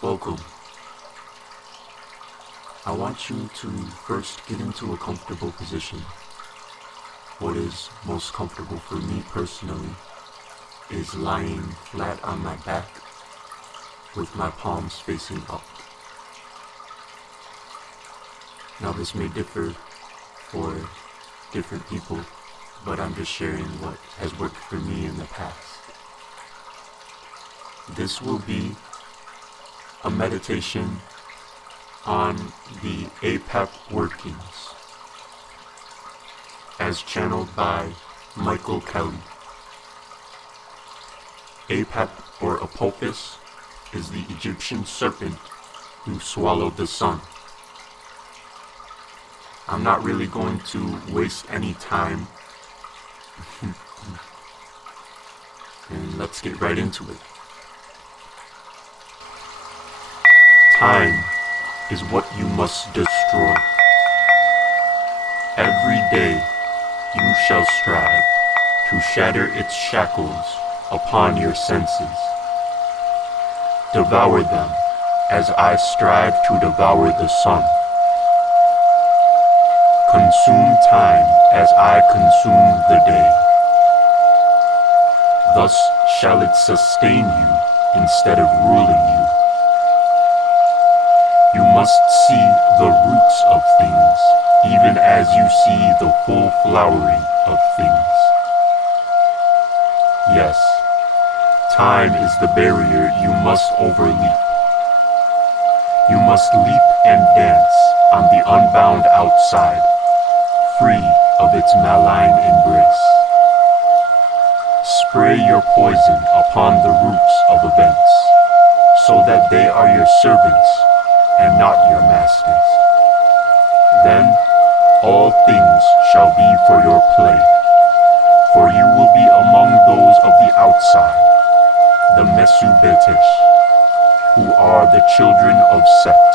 Welcome. I want you to first get into a comfortable position. What is most comfortable for me personally is lying flat on my back with my palms facing up. Now this may differ for different people, but I'm just sharing what has worked for me in the past. This will be a meditation on the Apep workings as channeled by Michael Kelly. Apep or Apophis is the Egyptian serpent who swallowed the sun. I'm not really going to waste any time and let's get right into it. Time is what you must destroy. Every day you shall strive to shatter its shackles upon your senses. Devour them as I strive to devour the sun. Consume time as I consume the day. Thus shall it sustain you instead of ruling you. You must see the roots of things, even as you see the full flowering of things. Yes, time is the barrier you must overleap. You must leap and dance on the unbound outside, free of its malign embrace. Spray your poison upon the roots of events, so that they are your servants and not your masters. Then all things shall be for your play, for you will be among those of the outside, the Mesubetesh, who are the children of Set.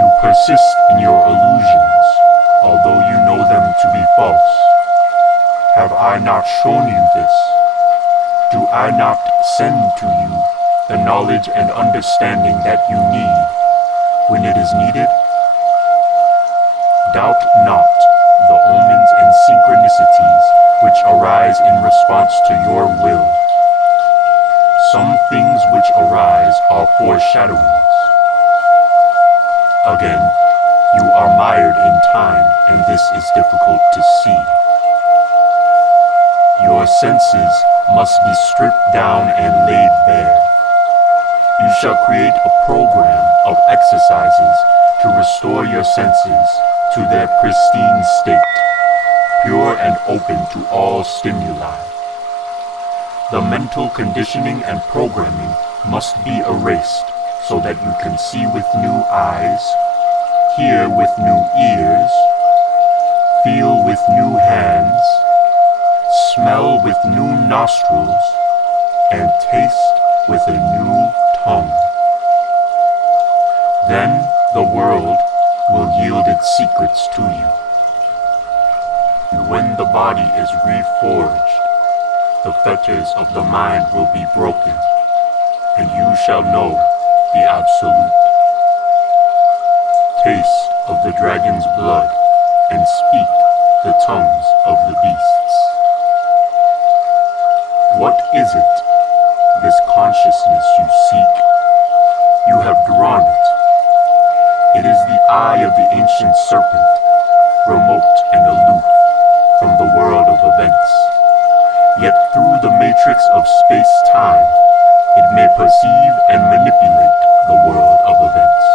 You persist in your illusions, although you know them to be false. Have I not shown you this? Do I not send to you the knowledge and understanding that you need when it is needed? Doubt not the omens and synchronicities which arise in response to your will. Some things which arise are foreshadowings. Again, you are mired in time, and this is difficult to see. Your senses must be stripped down and laid bare. You shall create a program of exercises to restore your senses to their pristine state, pure and open to all stimuli. The mental conditioning and programming must be erased so that you can see with new eyes, hear with new ears, feel with new hands, smell with new nostrils, and taste with a new tongue. Then the world will yield its secrets to you. And when the body is reforged, the fetters of the mind will be broken, and you shall know the Absolute. Taste of the dragon's blood, and speak the tongues of the beasts. What is it, this consciousness you seek? You have drawn it. It is the eye of the ancient serpent, remote and aloof from the world of events. Yet through the matrix of space-time, it may perceive and manipulate the world of events.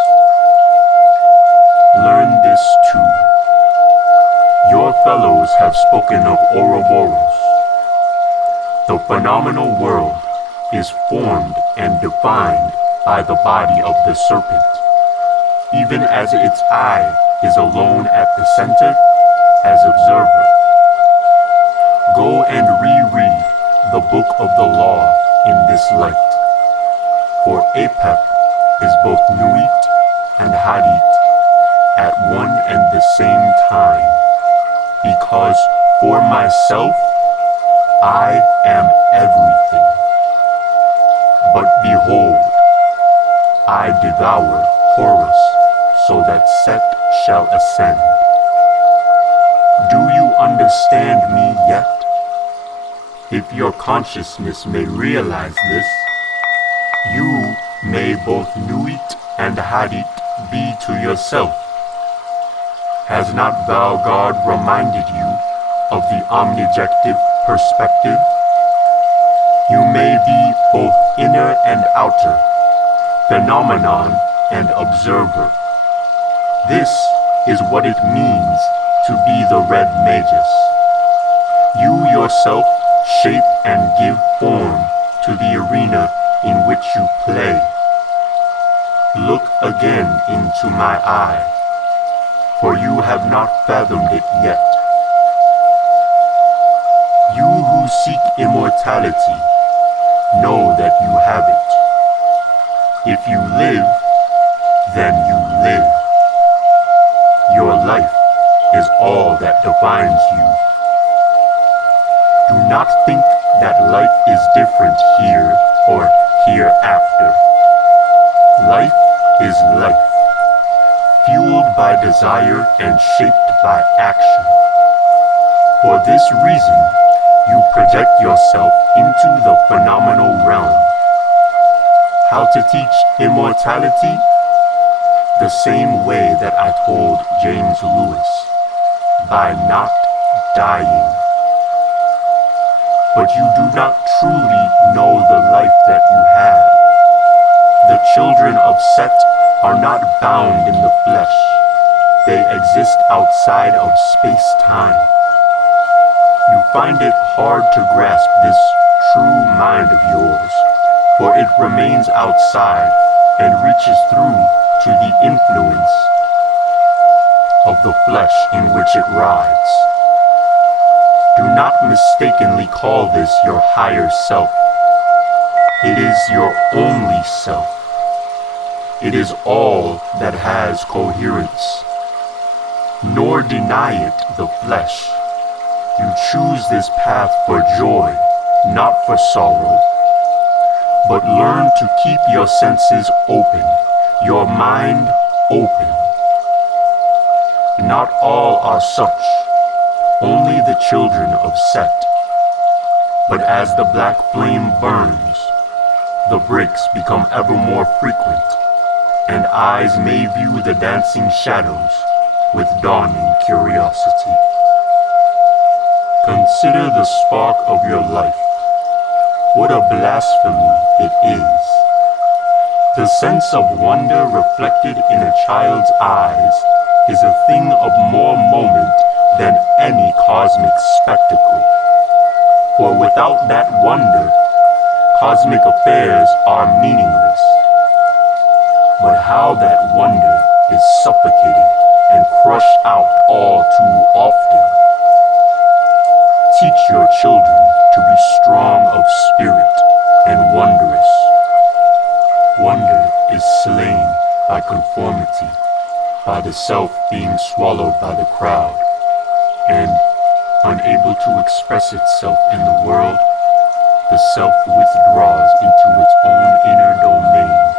Learn this too. Your fellows have spoken of Ouroboros. The phenomenal world is formed and defined by the body of the serpent, even as its eye is alone at the center as observer. Go and reread the book of the law in this light, for Apep is both Nuit and Hadith at one and the same time, because for myself I am everything. But behold, I devour Horus, so that Set shall ascend. Do you understand me yet? If your consciousness may realize this, you may both Nuit and Hadit be to yourself. Has not thou God reminded you of the omnijective perspective? You may be both inner and outer, phenomenon and observer. This is what it means to be the Red Magus. You yourself shape and give form to the arena in which you play. Look again into my eye, for you have not fathomed it yet. You who seek immortality, know that you have it. If you live, then you live. Your life is all that defines you. Do not think that life is different here or hereafter. Life is life, fueled by desire and shaped by action. For this reason, you project yourself into the phenomenal realm. How to teach immortality? The same way that I told James Lewis, by not dying. But you do not truly know the life that you have. The children of Set are not bound in the flesh. They exist outside of space-time. You find it hard to grasp this true mind of yours, for it remains outside and reaches through to the influence of the flesh in which it rides. Do not mistakenly call this your higher self. It is your only self. It is all that has coherence. Nor deny it the flesh. You choose this path for joy, not for sorrow. But learn to keep your senses open, your mind open. Not all are such, only the children of Set. But as the black flame burns, the breaks become ever more frequent, and eyes may view the dancing shadows with dawning curiosity. Consider the spark of your life. What a blasphemy it is. The sense of wonder reflected in a child's eyes is a thing of more moment than any cosmic spectacle. For without that wonder, cosmic affairs are meaningless. But how that wonder is suffocated and crushed out all too often. Teach your children to be strong of spirit and wondrous. Wonder is slain by conformity, by the self being swallowed by the crowd, and, unable to express itself in the world, the self withdraws into its own inner domain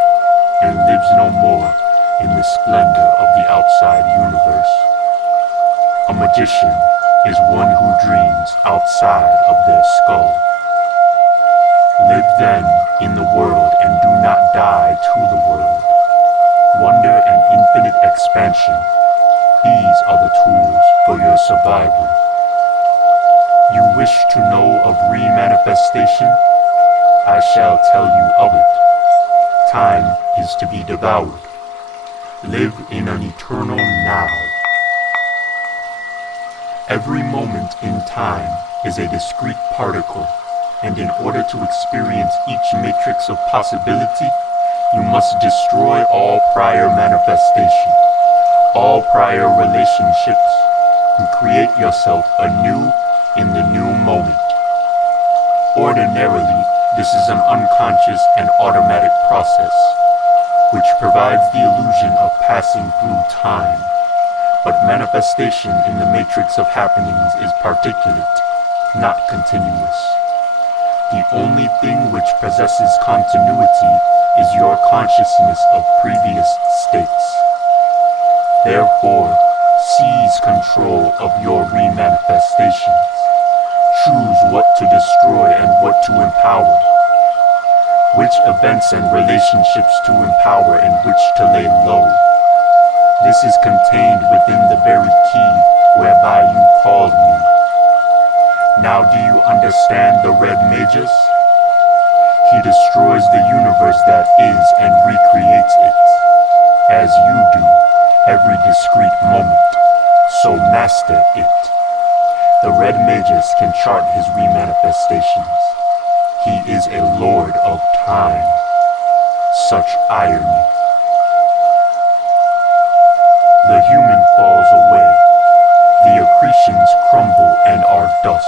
and lives no more in the splendor of the outside universe. A magician is one who dreams outside of their skull. Live then in the world and do not die to the world. Wonder and infinite expansion, these are the tools for your survival. You wish to know of remanifestation? I shall tell you of it. Time is to be devoured. Live in an eternal now. Every moment in time is a discrete particle, and in order to experience each matrix of possibility, you must destroy all prior manifestation, all prior relationships, and create yourself anew in the new moment. Ordinarily, this is an unconscious and automatic process, which provides the illusion of passing through time. But manifestation in the matrix of happenings is particulate, not continuous. The only thing which possesses continuity is your consciousness of previous states. Therefore, seize control of your remanifestations. Choose what to destroy and what to empower. Which events and relationships to empower and which to lay low. This is contained within the very key whereby you called me. Now do you understand the Red Magus? He destroys the universe that is and recreates it, as you do, every discrete moment, so master it. The Red Magus can chart his remanifestations. He is a lord of time. Such irony. The human falls away. The accretions crumble and are dust.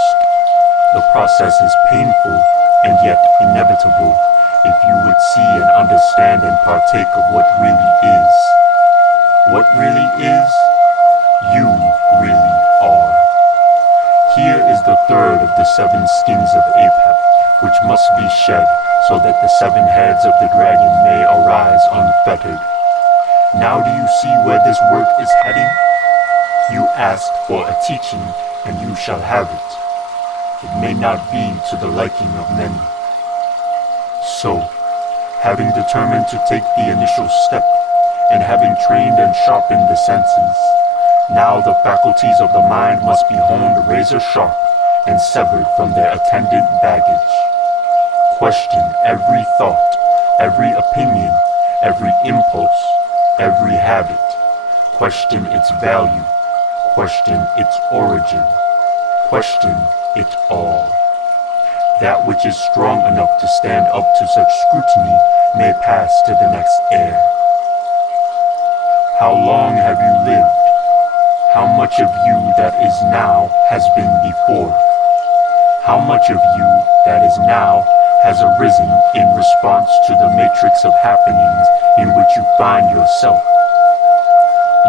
The process is painful and yet inevitable if you would see and understand and partake of what really is. What really is? You really are. Here is the third of the 7 skins of Apep, which must be shed so that the 7 heads of the dragon may arise unfettered. Now do you see where this work is heading? You asked for a teaching, and you shall have it. It may not be to the liking of many. So, having determined to take the initial step, and having trained and sharpened the senses, now the faculties of the mind must be honed razor sharp and severed from their attendant baggage. Question every thought, every opinion, every impulse, every habit. Question its value. Question its origin. Question it all. That which is strong enough to stand up to such scrutiny may pass to the next heir. How long have you lived? How much of you that is now has been before? How much of you that is now has arisen in response to the matrix of happenings in which you find yourself?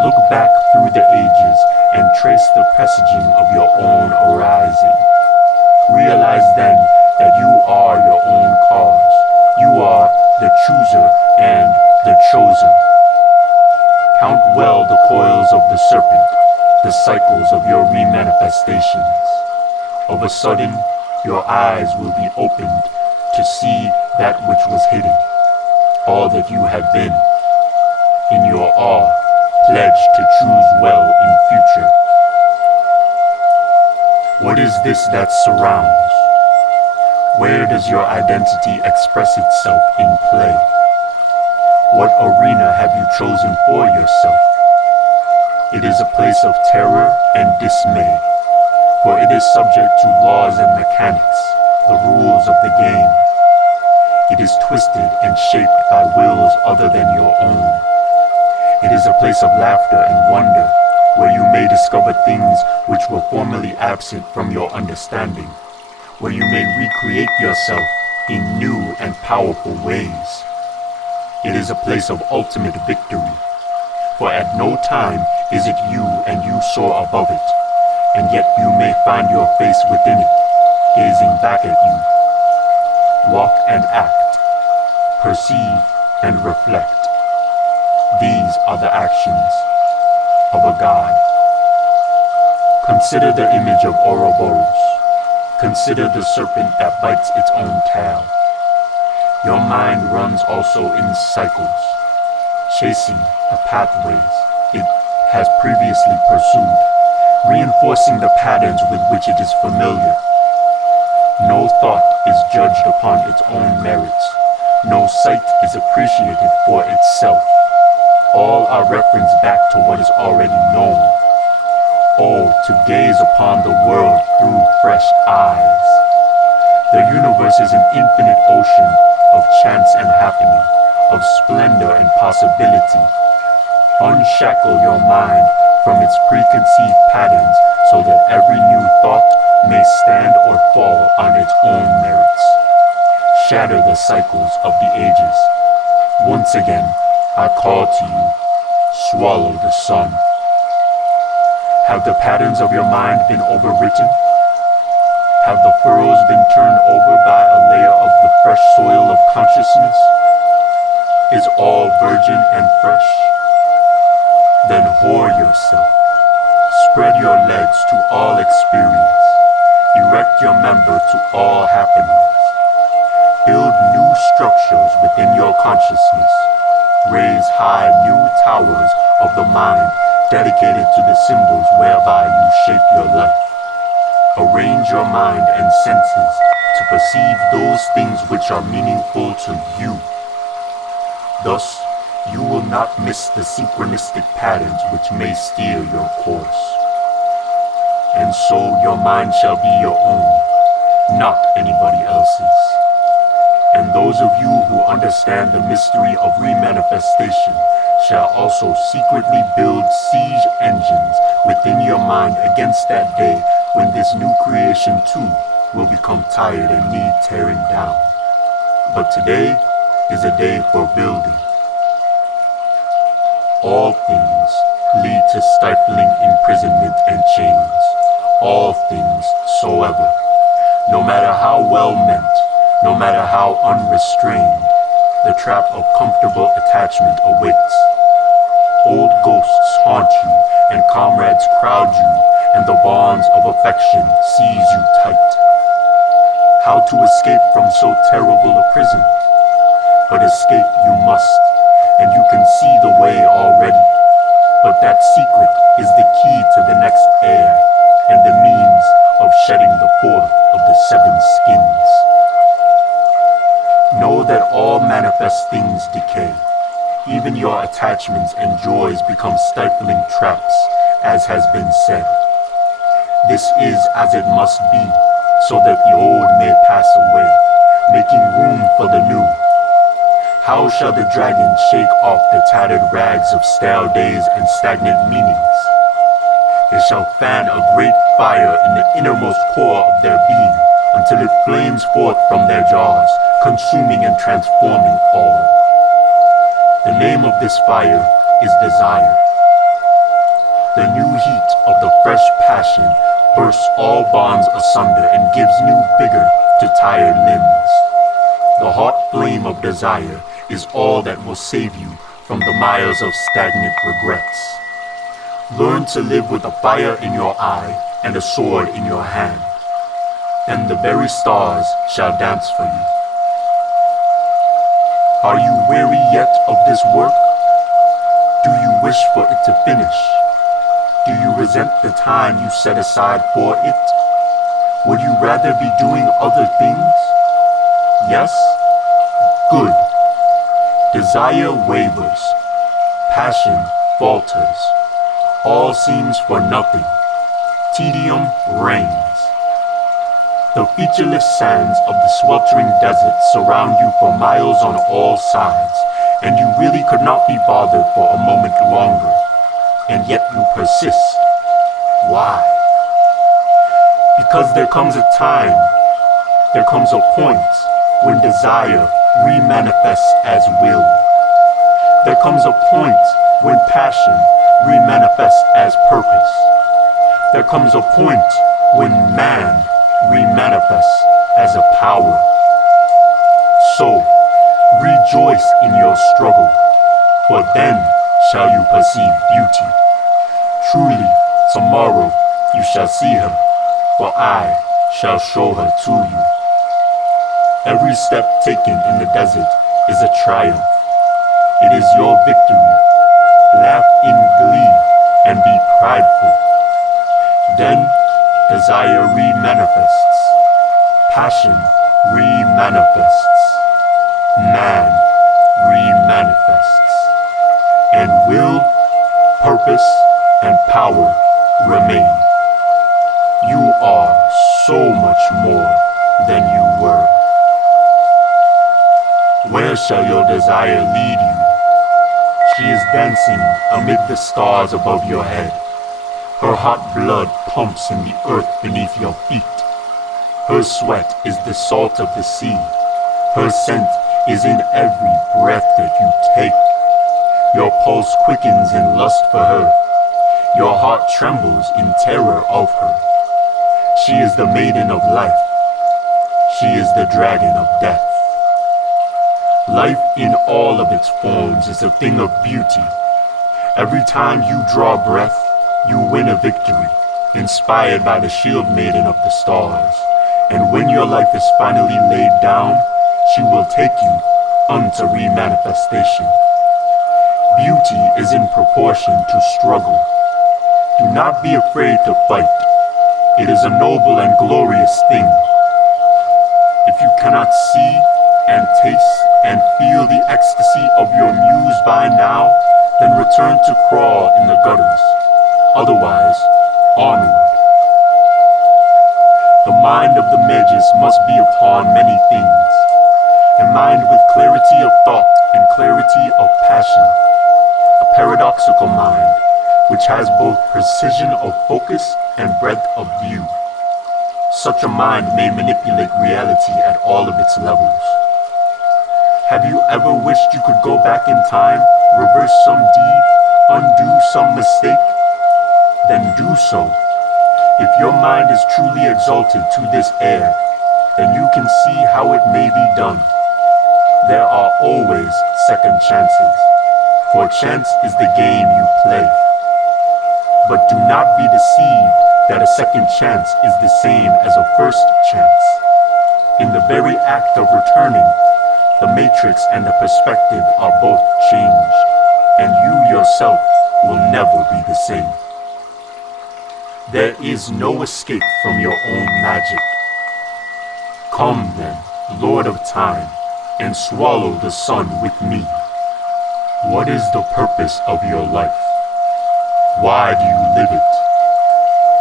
Look back through the ages and trace the presaging of your own arising. Realize then that you are your own cause. You are the chooser and the chosen. Count well the coils of the serpent, the cycles of your remanifestations. Of a sudden, your eyes will be opened to see that which was hidden, all that you have been. In your awe, pledge to choose well in future. What is this that surrounds? Where does your identity express itself in play? What arena have you chosen for yourself? It is a place of terror and dismay, for it is subject to laws and mechanics, the rules of the game. It is twisted and shaped by wills other than your own. It is a place of laughter and wonder, where you may discover things which were formerly absent from your understanding, where you may recreate yourself in new and powerful ways. It is a place of ultimate victory, for at no time is it you and you soar above it, and yet you may find your face within it, gazing back at you. Walk and act, perceive and reflect. These are the actions of a god. Consider the image of Ouroboros. Consider the serpent that bites its own tail. Your mind runs also in cycles, chasing the pathways it has previously pursued, reinforcing the patterns with which it is familiar. No thought is judged upon its own merits. No sight is appreciated for itself. All are referenced back to what is already known. Oh, to gaze upon the world through fresh eyes. The universe is an infinite ocean of chance and happening, of splendor and possibility. Unshackle your mind from its preconceived patterns so that every new thought may stand or fall on its own merits. Shatter the cycles of the ages. Once again, I call to you, swallow the sun. Have the patterns of your mind been overwritten? Have the furrows been turned over by a layer of the fresh soil of consciousness? Is all virgin and fresh? Then whore yourself. Spread your legs to all experience. Erect your member to all happenings. Build new structures within your consciousness. Raise high new towers of the mind dedicated to the symbols whereby you shape your life. Arrange your mind and senses to perceive those things which are meaningful to you. Thus, you will not miss the synchronistic patterns which may steer your course. And so your mind shall be your own, not anybody else's. And those of you who understand the mystery of remanifestation shall also secretly build siege engines within your mind against that day when this new creation too will become tired and need tearing down. But today is a day for building. All things lead to stifling imprisonment and chains. All things soever. No matter how well meant, no matter how unrestrained, the trap of comfortable attachment awaits. Old ghosts haunt you, and comrades crowd you, and the bonds of affection seize you tight. How to escape from so terrible a prison? But escape you must, and you can see the way already. But that secret is the key to the next air, and the means of shedding the fourth of the seven skins. Know that all manifest things decay. Even your attachments and joys become stifling traps, as has been said. This is as it must be, so that the old may pass away, making room for the new. How shall the dragon shake off the tattered rags of stale days and stagnant meanings? It shall fan a great fire in the innermost core of their being, until it flames forth from their jaws, consuming and transforming all. The name of this fire is desire. The new heat of the fresh passion bursts all bonds asunder and gives new vigor to tired limbs. The hot flame of desire is all that will save you from the mires of stagnant regrets. Learn to live with a fire in your eye and a sword in your hand, and the very stars shall dance for you. Are you weary yet of this work? Do you wish for it to finish? Do you resent the time you set aside for it? Would you rather be doing other things? Yes? Good. Desire wavers. Passion falters. All seems for nothing. Tedium reigns. The featureless sands of the sweltering desert surround you for miles on all sides, and you really could not be bothered for a moment longer, and yet you persist. Why? Because there comes a time, there comes a point when desire remanifests as will. There comes a point when passion remanifests as purpose. There comes a point when man remanifests as a power. So, rejoice in your struggle, for then shall you perceive beauty. Truly, tomorrow you shall see her, for I shall show her to you. Every step taken in the desert is a triumph. It is your victory. Laugh in glee and be prideful. Then desire remanifests. Passion remanifests. Man remanifests. And will, purpose, and power remain. You are so much more than you were. Where shall your desire lead you? She is dancing amid the stars above your head. Her hot blood pumps in the earth beneath your feet. Her sweat is the salt of the sea. Her scent is in every breath that you take. Your pulse quickens in lust for her. Your heart trembles in terror of her. She is the maiden of life. She is the dragon of death. Life in all of its forms is a thing of beauty. Every time you draw breath, you win a victory, inspired by the shield maiden of the stars. And when your life is finally laid down, she will take you unto remanifestation. Beauty is in proportion to struggle. Do not be afraid to fight. It is a noble and glorious thing. If you cannot see and taste and feel the ecstasy of your muse by now, then return to crawl in the gutters. Otherwise, onward. The mind of the magus must be upon many things. A mind with clarity of thought and clarity of passion. A paradoxical mind, which has both precision of focus and breadth of view. Such a mind may manipulate reality at all of its levels. Have you ever wished you could go back in time, reverse some deed, undo some mistake? Then do so. If your mind is truly exalted to this air, then you can see how it may be done. There are always second chances, for chance is the game you play. But do not be deceived that a second chance is the same as a first chance. In the very act of returning, the matrix and the perspective are both changed, and you yourself will never be the same. There is no escape from your own magic. Come then, Lord of Time, and swallow the sun with me. What is the purpose of your life? Why do you live it?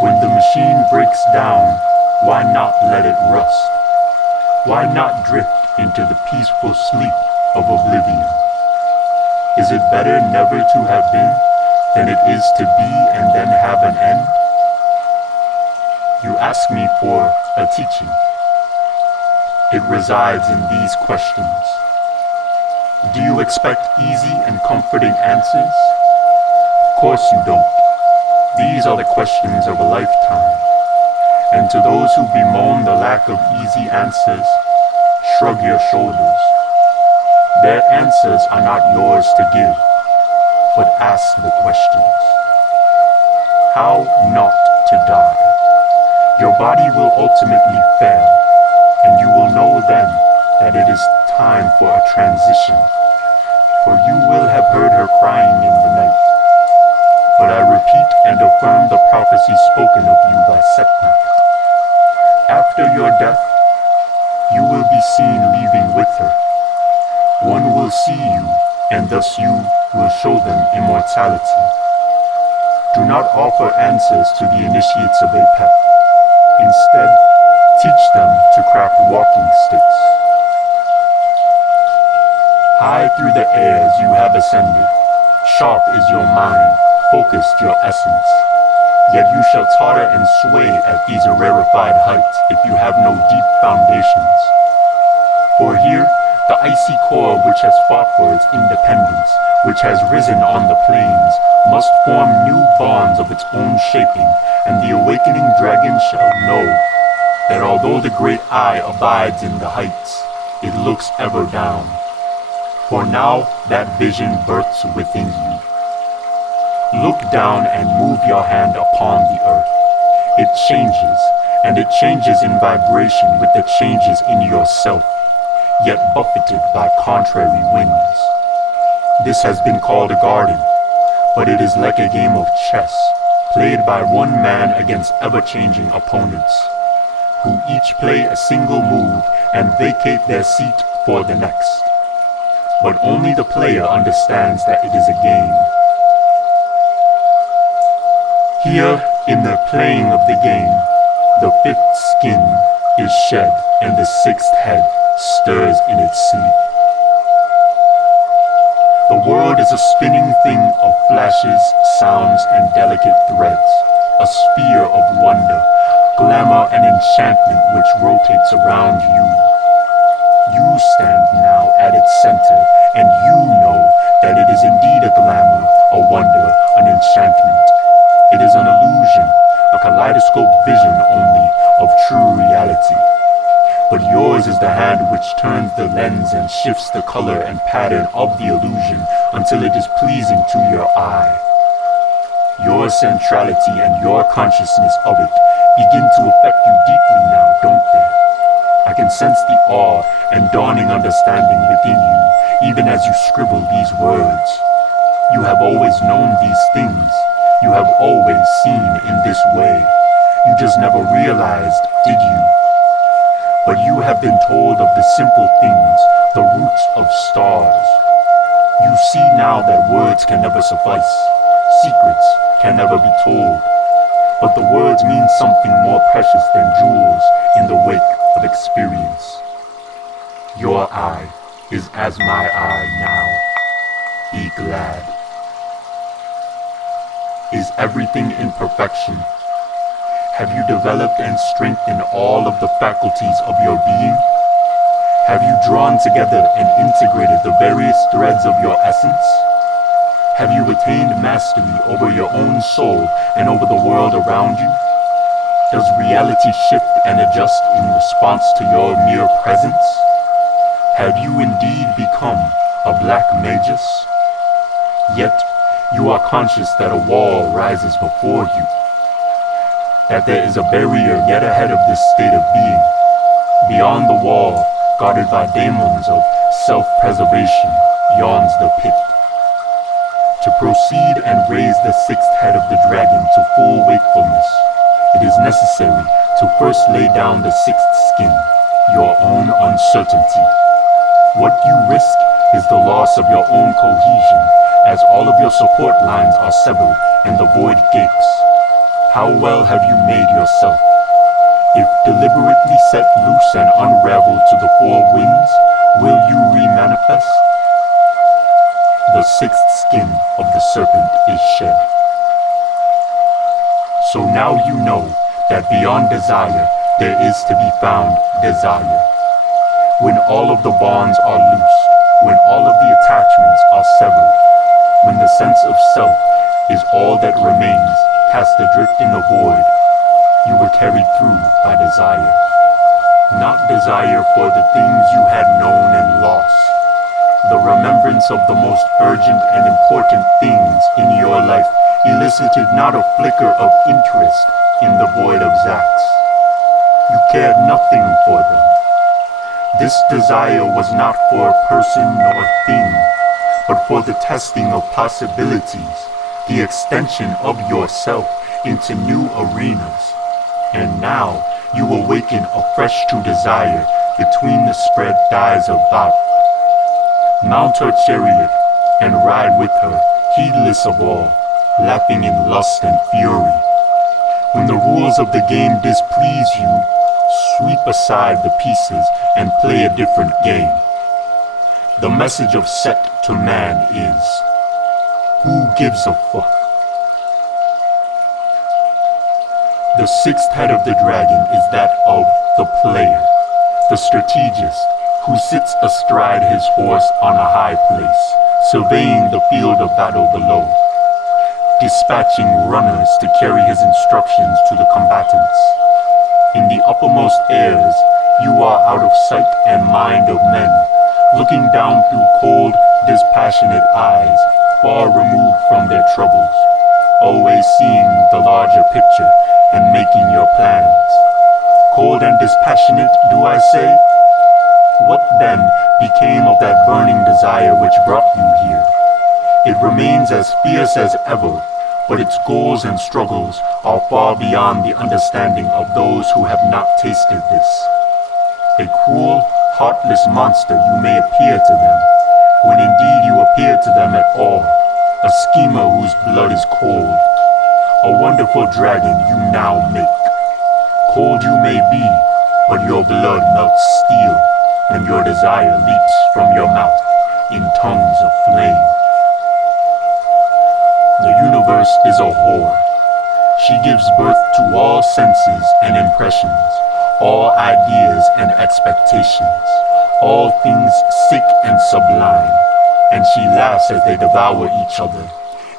When the machine breaks down, why not let it rust? Why not drift into the peaceful sleep of oblivion? Is it better never to have been than it is to be and then have an end? You ask me for a teaching. It resides in these questions. Do you expect easy and comforting answers? Of course you don't. These are the questions of a lifetime. And to those who bemoan the lack of easy answers, shrug your shoulders. Their answers are not yours to give, but ask the questions. How not to die? Your body will ultimately fail, and you will know then that it is time for a transition, for you will have heard her crying in the night. But I repeat and affirm the prophecy spoken of you by Setnacht. After your death, you will be seen leaving with her. One will see you, and thus you will show them immortality. Do not offer answers to the initiates of Apep. Instead, teach them to craft walking sticks. High through the airs you have ascended. Sharp is your mind, focused your essence. Yet you shall totter and sway at these rarefied heights if you have no deep foundations. For here, the icy core which has fought for its independence, which has risen on the plains, must form new bonds of its own shaping, and the awakening dragon shall know that although the great eye abides in the heights, it looks ever down. For now that vision births within you. Look down and move your hand upon the earth. It changes, and it changes in vibration with the changes in yourself, yet buffeted by contrary winds. This has been called a garden, but it is like a game of chess, played by one man against ever-changing opponents, who each play a single move and vacate their seat for the next. But only the player understands that it is a game. Here, in the playing of the game, the fifth skin is shed and the sixth head stirs in its sleep. The world is a spinning thing of flashes, sounds, and delicate threads, a sphere of wonder, glamour, and enchantment which rotates around you. You stand now at its center, and you know that it is indeed a glamour, a wonder, an enchantment. It is an illusion, a kaleidoscope vision only of true reality. But yours is the hand which turns the lens and shifts the color and pattern of the illusion until it is pleasing to your eye. Your centrality and your consciousness of it begin to affect you deeply now, don't they? I can sense the awe and dawning understanding within you, even as you scribble these words. You have always known these things. You have always seen in this way. You just never realized, did you? But you have been told of the simple things, the roots of stars. You see now that words can never suffice. Secrets can never be told. But the words mean something more precious than jewels in the wake of experience. Your eye is as my eye now. Be glad. Is everything in perfection? Have you developed and strengthened all of the faculties of your being? Have you drawn together and integrated the various threads of your essence? Have you attained mastery over your own soul and over the world around you? Does reality shift and adjust in response to your mere presence? Have you indeed become a black magus? Yet, you are conscious that a wall rises before you, that there is a barrier yet ahead of this state of being. Beyond the wall, guarded by demons of self-preservation, yawns the pit. To proceed and raise the sixth head of the dragon to full wakefulness, it is necessary to first lay down the sixth skin, your own uncertainty. What you risk is the loss of your own cohesion, as all of your support lines are severed and the void gapes. How well have you made yourself? If deliberately set loose and unraveled to the four winds, will you remanifest? The sixth skin of the serpent is shed. So now you know that beyond desire, there is to be found desire. When all of the bonds are loosed, when all of the attachments are severed, when the sense of self is all that remains, cast adrift in the void, you were carried through by desire. Not desire for the things you had known and lost. The remembrance of the most urgent and important things in your life elicited not a flicker of interest in the void of Zax. You cared nothing for them. This desire was not for a person nor thing, but for the testing of possibilities, the extension of yourself into new arenas. And now you awaken afresh to desire between the spread thighs of Bab. Mount her chariot and ride with her, heedless of all, laughing in lust and fury. When the rules of the game displease you, sweep aside the pieces and play a different game. The message of Set to man is, who gives a fuck? The sixth head of the dragon is that of the player, the strategist, who sits astride his horse on a high place, surveying the field of battle below, dispatching runners to carry his instructions to the combatants. In the uppermost airs, you are out of sight and mind of men, looking down through cold, dispassionate eyes, far removed from their troubles, always seeing the larger picture and making your plans. Cold and dispassionate, do I say? What then became of that burning desire which brought you here? It remains as fierce as ever, but its goals and struggles are far beyond the understanding of those who have not tasted this. A cruel, heartless monster you may appear to them, when indeed you appear to them at all, a schemer whose blood is cold, a wonderful dragon you now make. Cold you may be, but your blood melts steel, and your desire leaps from your mouth in tongues of flame. The universe is a whore. She gives birth to all senses and impressions, all ideas and expectations, all things sick and sublime, and she laughs as they devour each other,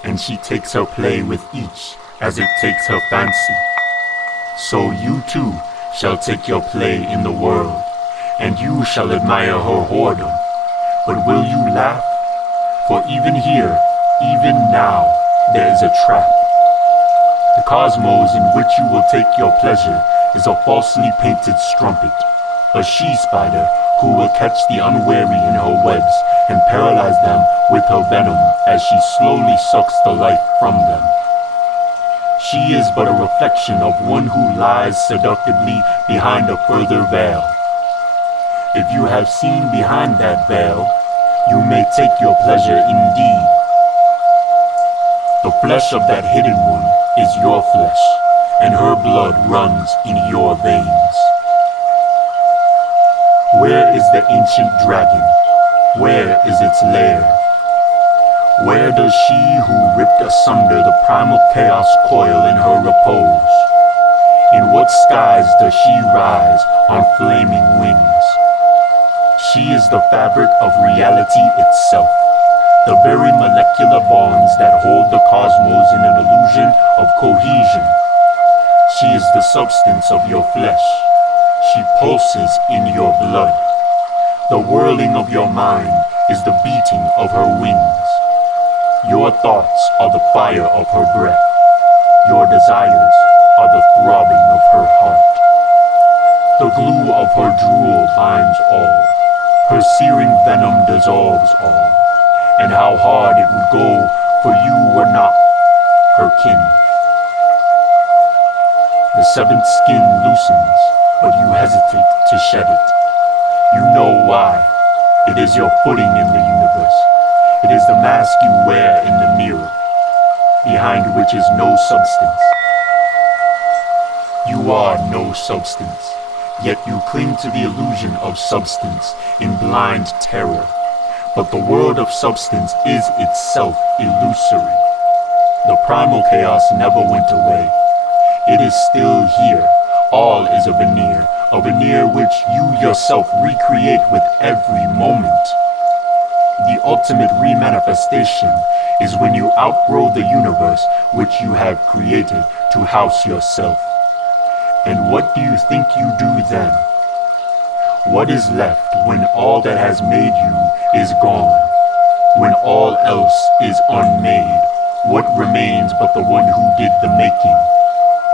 and she takes her play with each as it takes her fancy. so you too shall take your play in the world, and you shall admire her whoredom. But will you laugh? For even here, even now, there is a trap. The cosmos in which you will take your pleasure is a falsely painted strumpet, a she-spider who will catch the unwary in her webs and paralyze them with her venom as she slowly sucks the life from them. She is but a reflection of one who lies seductively behind a further veil. If you have seen behind that veil, you may take your pleasure indeed. The flesh of that hidden one is your flesh, and her blood runs in your veins. Where is the ancient dragon? Where is its lair? Where does she who ripped asunder the primal chaos coil in her repose? In what skies does she rise on flaming wings? She is the fabric of reality itself, the very molecular bonds that hold the cosmos in an illusion of cohesion. She is the substance of your flesh. She pulses in your blood. The whirling of your mind is the beating of her wings. Your thoughts are the fire of her breath. Your desires are the throbbing of her heart. The glue of her drool binds all. Her searing venom dissolves all. And how hard it would go for you were not her kin. The seventh skin loosens, but you hesitate to shed it. You know why. It is your footing in the universe. It is the mask you wear in the mirror, behind which is no substance. You are no substance, yet you cling to the illusion of substance in blind terror. But the world of substance is itself illusory. The primal chaos never went away. It is still here. All is a veneer which you yourself recreate with every moment. The ultimate remanifestation is when you outgrow the universe which you have created to house yourself. And what do you think you do then? What is left when all that has made you is gone? When all else is unmade, what remains but the one who did the making?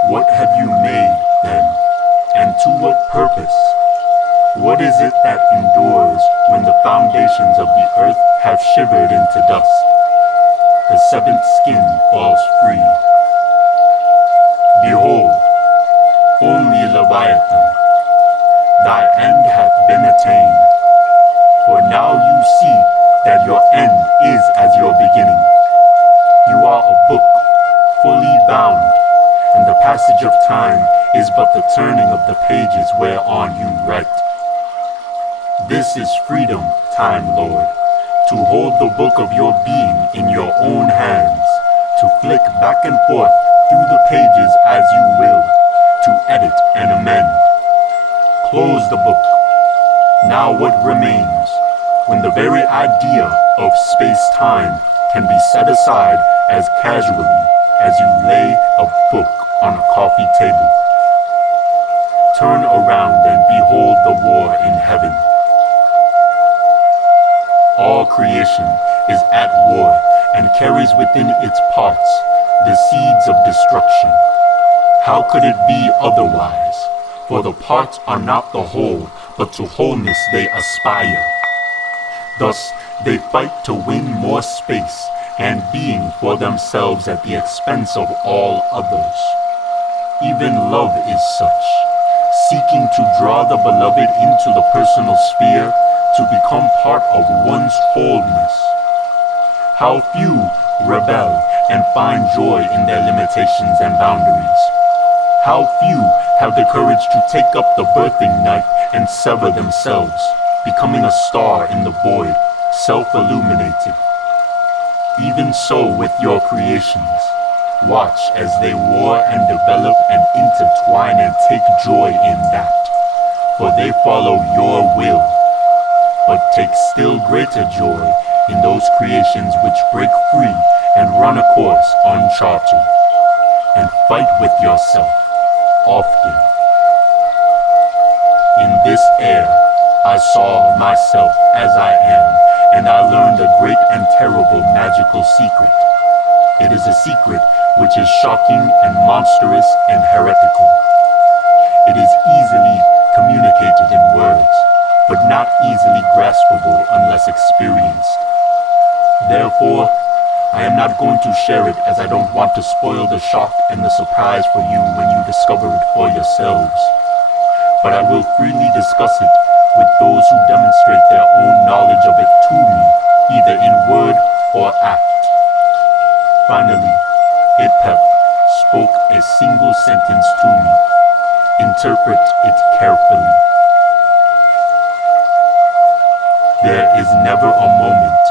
What have you made then? And to what purpose? What is it that endures when the foundations of the earth have shivered into dust? The seventh skin falls free. Behold, only Leviathan, thy end hath been attained. For now you see that your end is as your beginning. You are a book, fully bound, and the passage of time is but the turning of the pages whereon you write. This is freedom, Time Lord, to hold the book of your being in your own hands, to flick back and forth through the pages as you will, to edit and amend. Close the book. Now what remains, when the very idea of space-time can be set aside as casually as you lay a book on a coffee table? Turn around and behold the war in heaven. All creation is at war and carries within its parts the seeds of destruction. How could it be otherwise? For the parts are not the whole, but to wholeness they aspire. Thus, they fight to win more space and being for themselves at the expense of all others. Even love is such, seeking to draw the beloved into the personal sphere to become part of one's wholeness. How few rebel and find joy in their limitations and boundaries. How few have the courage to take up the birthing knife and sever themselves, becoming a star in the void, self-illuminated. Even so with your creations, watch as they war and develop and intertwine and take joy in that, for they follow your will, but take still greater joy in those creations which break free and run a course uncharted, and fight with yourself. often. In this air, I saw myself as I am, and I learned a great and terrible magical secret. It is a secret which is shocking and monstrous and heretical. It is easily communicated in words, but not easily graspable unless experienced. Therefore, I am not going to share it, as I don't want to spoil the shock and the surprise for you when you discover it for yourselves. But I will freely discuss it with those who demonstrate their own knowledge of it to me, either in word or act. Finally, Apep spoke a single sentence to me. Interpret it carefully. There is never a moment